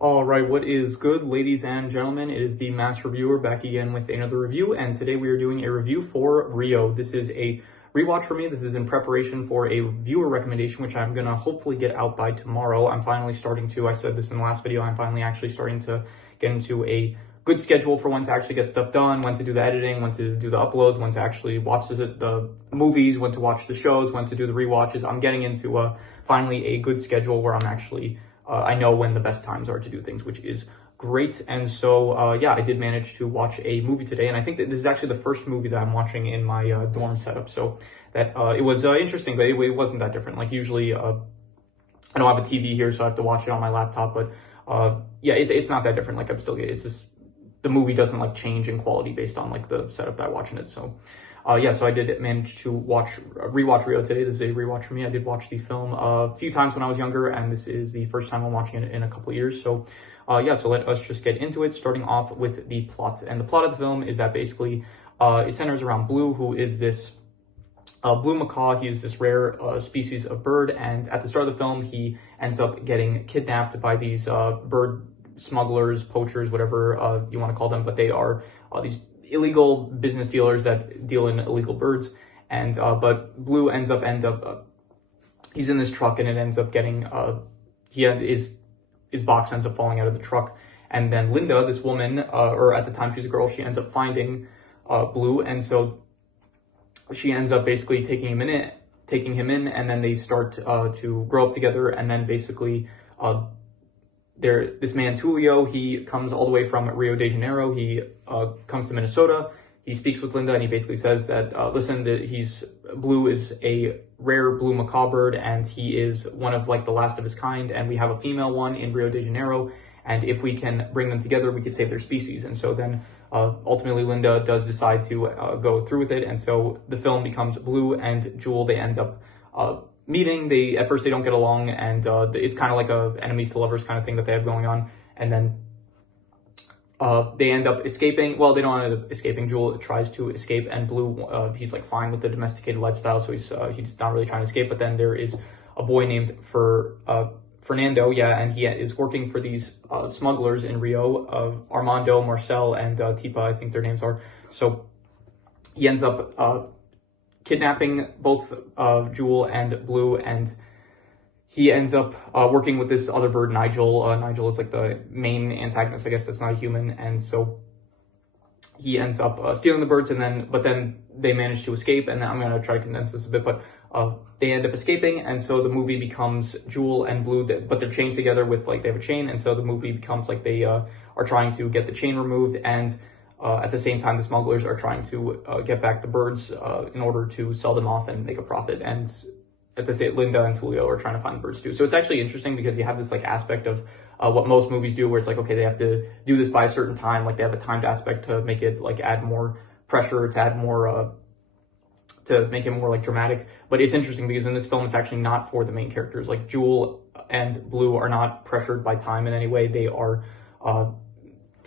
All right, what is good, ladies and gentlemen? It is the Mass Reviewer back again with another review, and today we are doing a review for Rio. This is a rewatch for me. This is in preparation for a viewer recommendation, which I'm gonna hopefully get out by tomorrow. I'm finally starting to, I said this in the last video, I'm finally actually starting to get into a good schedule for when to actually get stuff done, when to do the editing, when to do the uploads, when to actually watch the movies, when to watch the shows, when to do the rewatches. I'm getting into finally a good schedule where I'm actually I know when the best times are to do things, which is great. And so, yeah, I did manage to watch a movie today. And I think that this is actually the first movie that I'm watching in my dorm setup. So that it was interesting, but it wasn't that different. Like usually, I don't have a TV here, so I have to watch it on my laptop. But yeah, it's not that different. Like it's just, the movie doesn't like change in quality based on like the setup that I watch in it. So yeah, so I did manage to rewatch Rio today. This is a rewatch for me. I did watch the film a few times when I was younger, and this is the first time I'm watching it in a couple of years. So yeah, so let us just get into it, starting off with the plot. And the plot of the film is that basically it centers around Blue, who is this blue macaw. He is this rare species of bird, and at the start of the film, he ends up getting kidnapped by these bird smugglers, poachers, whatever you want to call them, but they are these illegal business dealers that deal in illegal birds. And but Blue ends up he's in this truck, and it ends up getting his box ends up falling out of the truck, and then Linda, this woman, or at the time she's a girl, she ends up finding Blue, and so she ends up basically taking him in, and then they start to grow up together. And then basically this man Tulio, he comes all the way from Rio de Janeiro. He comes to Minnesota. He speaks with Linda, and he basically says that listen, Blue is a rare blue macaw bird, and he is one of like the last of his kind, and we have a female one in Rio de Janeiro, and if we can bring them together, we could save their species. And so then ultimately Linda does decide to go through with it, and so the film becomes Blue and Jewel. They end up meeting. At first they don't get along, and it's kind of like a enemies to lovers kind of thing that they have going on. And then they end up escaping. Well, they don't end up escaping. Jewel tries to escape, and Blue, he's like fine with the domesticated lifestyle, so he's not really trying to escape. But then there is a boy named Fernando, yeah, and he is working for these smugglers in Rio, Armando, Marcel, and Tipa, I think their names are. So he ends up kidnapping both Jewel and Blue, and he ends up working with this other bird, Nigel. Nigel is like the main antagonist, I guess, that's not a human. And so he ends up stealing the birds, but then they manage to escape. And I'm going to try to condense this a bit, but they end up escaping. And so the movie becomes Jewel and Blue, but they're chained together with like, they have a chain. And so the movie becomes like they are trying to get the chain removed. And at the same time, the smugglers are trying to get back the birds in order to sell them off and make a profit. And at the same, Linda and Tulio are trying to find the birds too. So it's actually interesting because you have this like aspect of what most movies do, where it's like, okay, they have to do this by a certain time. Like they have a timed aspect to make it like add more pressure, to add more, to make it more like dramatic. But it's interesting because in this film, it's actually not for the main characters. Like Jewel and Blue are not pressured by time in any way. They are,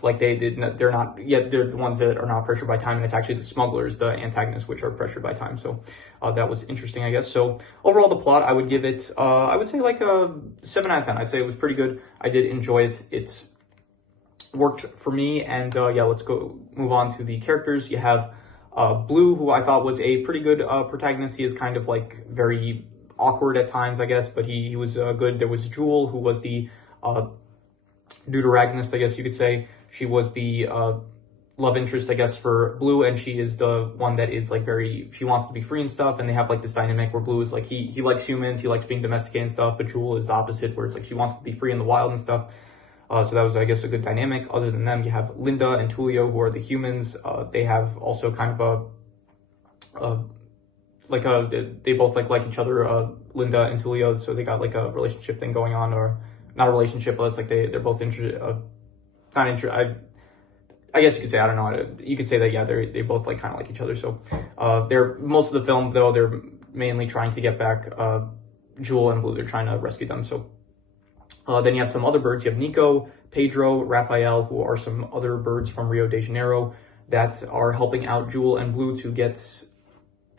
like they're not yet. They're the ones that are not pressured by time, and it's actually the smugglers, the antagonists, which are pressured by time. So that was interesting, I guess. So overall, the plot, I would give it, I would say like a 7 out of 10. I'd say it was pretty good. I did enjoy it. It's worked for me. And yeah, let's move on to the characters. You have Blue, who I thought was a pretty good protagonist. He is kind of like very awkward at times, I guess, but he was good. There was Jewel, who was the deuteragonist, I guess you could say. She was the love interest, I guess, for Blue, and she is the one that is like she wants to be free and stuff, and they have like this dynamic where Blue is like, he likes humans, he likes being domesticated and stuff, but Jewel is the opposite, where it's like she wants to be free in the wild and stuff. So that was, I guess, a good dynamic. Other than them, you have Linda and Tulio, who are the humans. They have also kind of they both like each other, Linda and Tulio, so they got like a relationship thing going on, or not a relationship, but it's like they're both interested. I guess you could say, I don't know, you could say that, yeah, they both like kind of like each other. So they're, most of the film though, they're mainly trying to get back Jewel and Blue. They're trying to rescue them. So then you have some other birds. You have Nico, Pedro, Raphael, who are some other birds from Rio de Janeiro that are helping out Jewel and Blue to get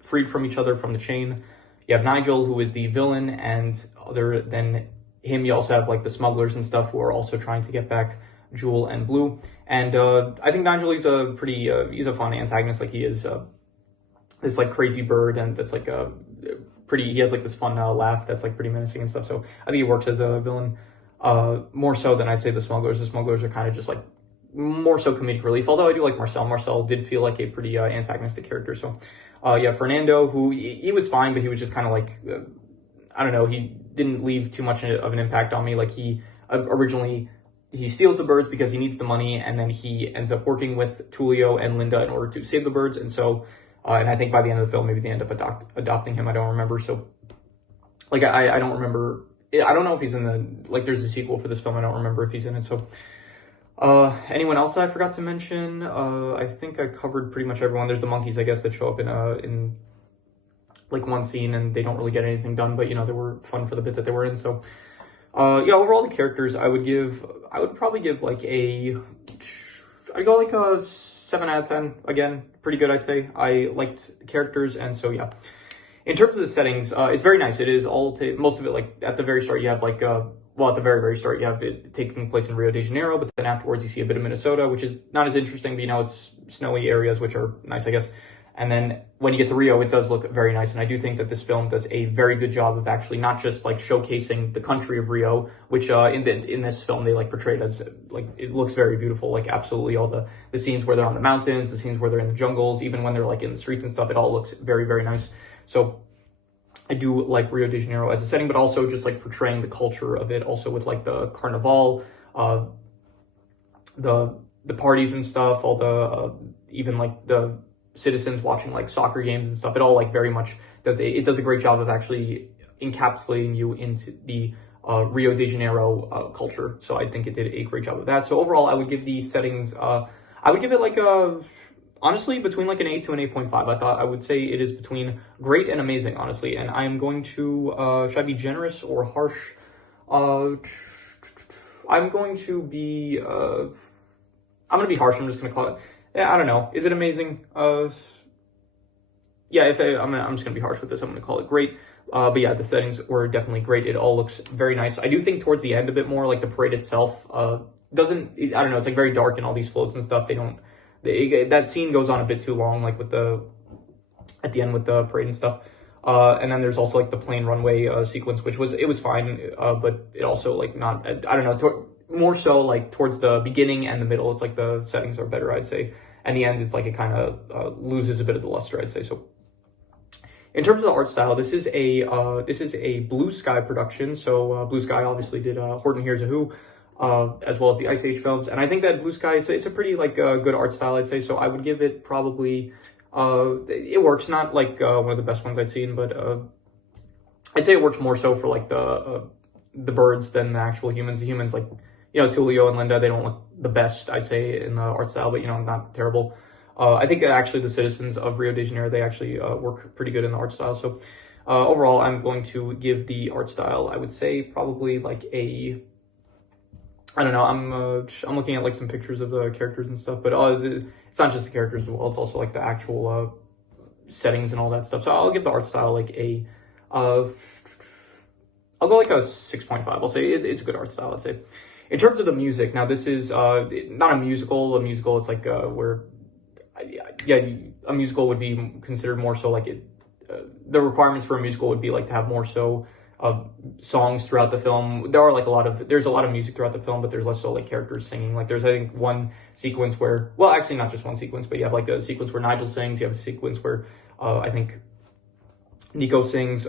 freed from each other from the chain. You have Nigel, who is the villain, and other than him, you also have like the smugglers and stuff who are also trying to get back Jewel and Blue. And I think Nigel, he's a pretty, he's a fun antagonist. Like he is this like crazy bird, and that's like a pretty, he has like this fun laugh that's like pretty menacing and stuff. So I think he works as a villain more so than I'd say the smugglers. The smugglers are kind of just like more so comedic relief, although I do like Marcel. Marcel did feel like a pretty antagonistic character. So yeah, Fernando, who he was fine, but he was just kind of like, I don't know, he didn't leave too much of an impact on me. Like he originally, he steals the birds because he needs the money, and then he ends up working with Tulio and Linda in order to save the birds. And so, and I think by the end of the film, maybe they end up adopting him. I don't remember. So like, I don't remember. I don't know if he's in the, like, there's a sequel for this film. I don't remember if he's in it. So anyone else that I forgot to mention? I think I covered pretty much everyone. There's the monkeys, I guess, that show up in like one scene, and they don't really get anything done, but you know, they were fun for the bit that they were in. So yeah, overall the characters, I would probably give like I'd go like a 7 out of 10. Again, pretty good, I'd say. I liked the characters, and so yeah. In terms of the settings, it's very nice. It is most of it, like at the very start, you have like well, at the very, very start, you have it taking place in Rio de Janeiro, but then afterwards you see a bit of Minnesota, which is not as interesting, but you know, it's snowy areas, which are nice, I guess. And then when you get to Rio, it does look very nice. And I do think that this film does a very good job of actually not just like showcasing the country of Rio, which in this film, they like portrayed as like, it looks very beautiful. Like absolutely all the scenes where they're on the mountains, the scenes where they're in the jungles, even when they're like in the streets and stuff, it all looks very, very nice. So I do like Rio de Janeiro as a setting, but also just like portraying the culture of it, also with like the carnival, the parties and stuff, all the even like the citizens watching like soccer games and stuff. It all like very much does a great job of actually encapsulating you into the Rio de Janeiro culture. So I think it did a great job of that. So overall, I would give the settings, I would give it like honestly, between like an 8 to an 8.5. I would say it is between great and amazing, honestly. And I'm going to, should I be generous or harsh? I'm going to be, I'm going to be harsh. I'm just going to call it, yeah, I don't know. Is it amazing? Yeah, I'm just going to be harsh with this. I'm going to call it great. But yeah, the settings were definitely great. It all looks very nice. I do think towards the end a bit more, like the parade itself, I don't know, it's like very dark and all these floats and stuff. That scene goes on a bit too long, like at the end with the parade and stuff. And then there's also like the plane runway sequence, which was fine, but it also like not, I don't know, more so like towards the beginning and the middle, it's like the settings are better, I'd say. And the end, it's like it kind of loses a bit of the luster, I'd say. So in terms of the art style, this is a Blue Sky production. So Blue Sky obviously did Horton Hears a Who, as well as the Ice Age films. And I think that Blue Sky, it's a pretty like good art style, I'd say. So I would give it probably, it works, not like one of the best ones I'd seen, but I'd say it works more so for like the birds than the actual humans. The humans, like, you know, Tulio and Linda, they don't look the best, I'd say, in the art style, but you know, not terrible. I think that actually the citizens of Rio de Janeiro, they actually work pretty good in the art style. So overall, I'm going to give the art style, I would say, probably like a, I don't know, I'm looking at like some pictures of the characters and stuff, but it's not just the characters as well, it's also like the actual settings and all that stuff. So I'll give the art style like a, I'll go like a 6.5. I'll say it's a good art style, I'd say. In terms of the music, now this is not a musical. A musical, it's like where, yeah, a musical would be considered more so like the requirements for a musical would be like to have more so songs throughout the film. There's a lot of music throughout the film, but there's less so like characters singing. Like there's, I think, one sequence where, well, actually not just one sequence, but you have like a sequence where Nigel sings. You have a sequence where I think Nico sings.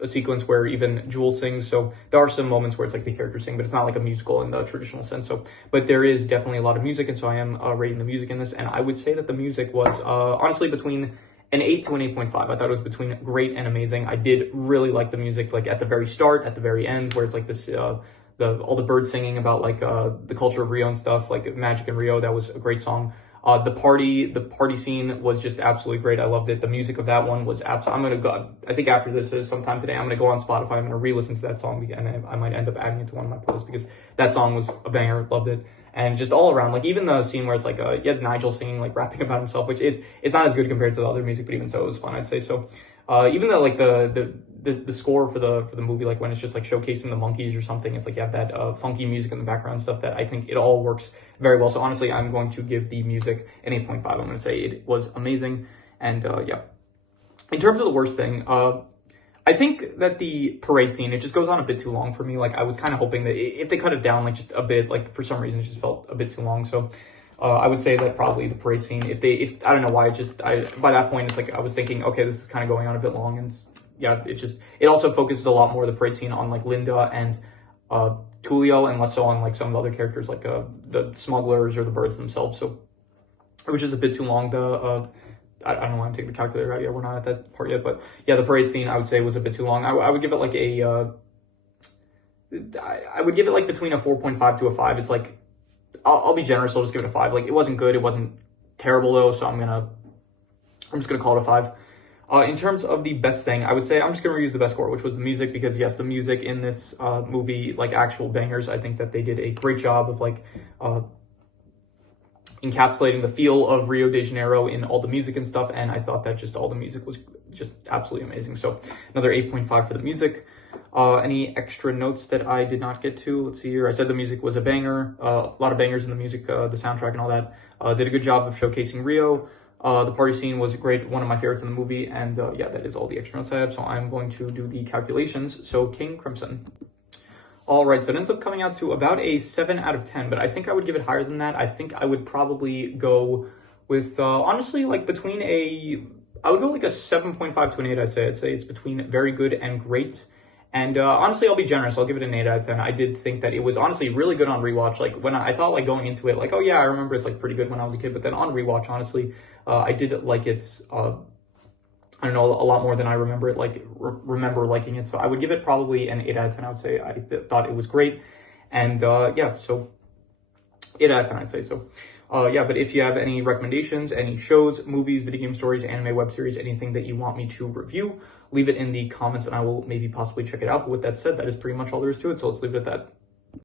A sequence where even Jewel sings. So there are some moments where it's like the characters sing, but it's not like a musical in the traditional sense. So, but there is definitely a lot of music, and so I am rating the music in this. And I would say that the music was honestly between an 8 to an 8.5. I thought it was between great and amazing. I did really like the music, like at the very start, at the very end, where it's like this, all the birds singing about like the culture of Rio and stuff, like Magic in Rio. That was a great song. The party scene was just absolutely great. I loved it. The music of that one was absolutely, I'm going to go, I think after this, sometime today, I'm going to go on Spotify. I'm going to re-listen to that song, and I might end up adding it to one of my playlists because that song was a banger. Loved it. And just all around, like even the scene where it's like, you had Nigel singing, like rapping about himself, which it's not as good compared to the other music, but even so, it was fun, I'd say. So, even though like the score for the movie, like when it's just like showcasing the monkeys or something, it's like you have that funky music in the background stuff that I think it all works very well. So honestly, I'm going to give the music an 8.5. I'm going to say it was amazing. And yeah, in terms of the worst thing, I think that the parade scene, it just goes on a bit too long for me. Like I was kind of hoping that if they cut it down like just a bit, like for some reason it just felt a bit too long. So I would say that probably the parade scene, if I don't know why, by that point it's like I was thinking, okay, this is kind of going on a bit long, and yeah, it also focuses a lot more, the parade scene, on like Linda and Tulio, and less so on like some of the other characters, like the smugglers or the birds themselves. So it was just a bit too long. I don't know why I'm taking the calculator out yet. We're not at that part yet, but yeah, the parade scene I would say was a bit too long. I would give it like I would give it like between a 4.5 to a 5. It's like I'll be generous. I'll just give it a 5. Like it wasn't good. It wasn't terrible though. So I'm just gonna call it a 5. In terms of the best thing, I would say I'm just gonna reuse the best score, which was the music, because yes, the music in this movie, like actual bangers. I think that they did a great job of like encapsulating the feel of Rio de Janeiro in all the music and stuff, and I thought that just all the music was just absolutely amazing. So another 8.5 for the music. Any extra notes that I did not get to? Let's see here. I said the music was a banger. A lot of bangers in the music, the soundtrack and all that. Did a good job of showcasing Rio. The party scene was great, one of my favorites in the movie, and yeah, that is all the extra notes I have. So I'm going to do the calculations. So King Crimson. All right, so it ends up coming out to about a 7 out of 10, but I think I would give it higher than that. I think I would probably go with, honestly, like I would go like a 7.5 to an 8, I'd say. I'd say it's between very good and great. And honestly, I'll be generous. I'll give it an 8 out of 10. I did think that it was honestly really good on rewatch. Like when I thought like going into it, like, oh yeah, I remember it's like pretty good when I was a kid, but then on rewatch, honestly, I did like its, I don't know, a lot more than I remember it, like remember liking it. So I would give it probably an 8 out of 10. I would say I thought it was great. And yeah, so 8 out of 10, I'd say. So yeah, but if you have any recommendations, any shows, movies, video game stories, anime, web series, anything that you want me to review, leave it in the comments and I will maybe possibly check it out. But with that said, that is pretty much all there is to it. So let's leave it at that.